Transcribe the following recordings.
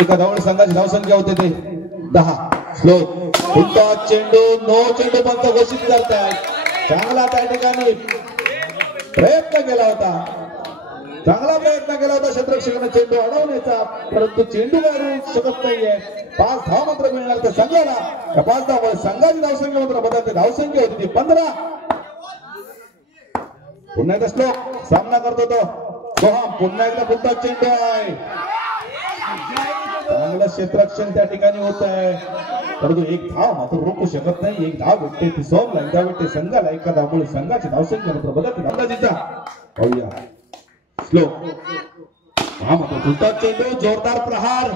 एका धावण संघाची धावसंख्या होते ते 10. स्लो पुन्हा चेंडू नो चेंडू पंच घोषित करतात. चांगला त्या ठिकाणी प्रयत्न केला होता, चांगला प्रयत्न केला होता क्षेत्ररक्षकाने चेंडू अडवण्याचा, परंतु चेंडू मारू शकत नाहीये. 5 धाव मात्र मिळणार त्या संघाला. त्या 5 धाव संघाची धावसंख्या मात्र बदलते. धावसंख्या होती ती 15. पुन्हा एकदा श्लोक सामना करतो तो सोहम. पुन्हा एकदा पुन्हा चेंडू आहे. चांगलं क्षेत्ररक्षण त्या ठिकाणी होत आहे, परंतु एक धाव मात्र रोखू शकत नाही. एक धाव भेटते ती सोहमला, एक धाव भेटते संघाला. एका धावमुळे संघाची धावसंख्या मात्र बदलते. अंदाजीचा पाहूया स्लो. हा मात्र पुन्हा चेंडू. जोरदार प्रहार,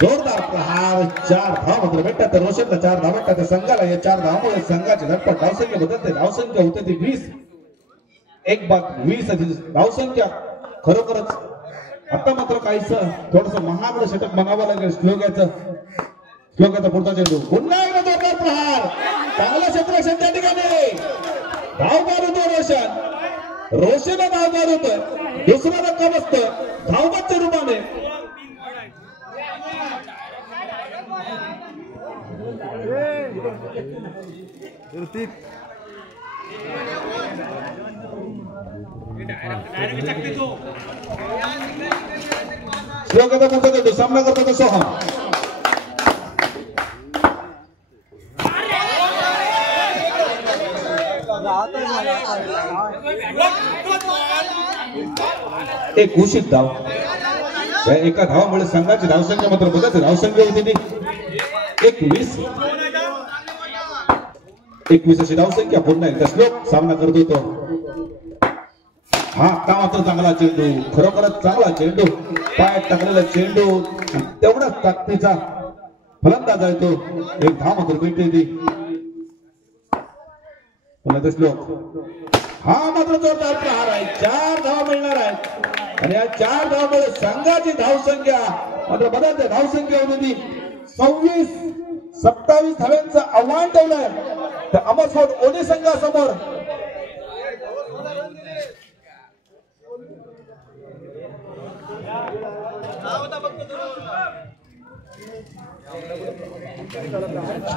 जोरदार प्रहार. 4 धाव मात्र भेटतात रोशनला. 4 धाव भेटतात संघाला. या 4 धावामुळे संघाची झटपट धावसंख्या बदलते. धावसंख्या होते ती 20. 1-20 धावसंख्या. खरोखरच आता मात्र काहीच थोडस महागड षटक म्हणावं लागेल श्लोकाचं. श्लोकाचा पुढचा चेंडू. पुन्हा एकदा जोरदार प्रहार. चांगला क्षेत्ररक्षण त्या ठिकाणी. धाव मारतो रोशन. रोशनला धाव मारतोय. दुसरा धक्का बसतोय धावबादच्या रूपाने. श्लोकाचा पुढचा चेंडू. सामना करतो तो सोहम. एक घोषित धाव. या एका धावामुळे संघाची धावसंख्या मात्र बदलते. धावसंख्या होती ती 21. 21 अशी धावसंख्या. पुन्हा एकदा श्लोक सामना करतो तो. हा का मात्र चांगला चेंडू. खरोखरच चांगला चेंडू. पाय टाकलेला चेंडू. तेवढाच ताकदीचा फलंदाज आहे तो. एक धाव मात्र भेटते ती. पुन्हा श्लोक. हा मात्र जोरदार प्रहार आहे. 4 धाव मिळणार आहेत आणि या 4 धावामुळे संघाची धावसंख्या मात्र बदलते. धावसंख्या होती 26-27 धावांचं आव्हान ठेवलंय त्या अमरफोर्ट ओली संघासमोर.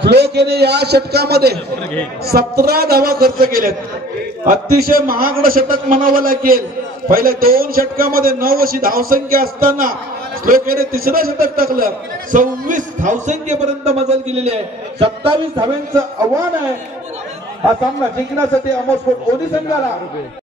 श्लोकेने या षटकामध्ये 17 धावा खर्च केल्यात. अतिशय महागड षटक म्हणावं लागेल. पहिल्या 2 षटकामध्ये 9 अशी धावसंख्या असताना श्लोकेने 3रं षटक टाकलं. 26 धावसंख्येपर्यंत मजल केलेली आहे. 27 धावांचं आव्हान आहे हा सामना जिंकण्यासाठी अमरफोर्ट ओली संघाला.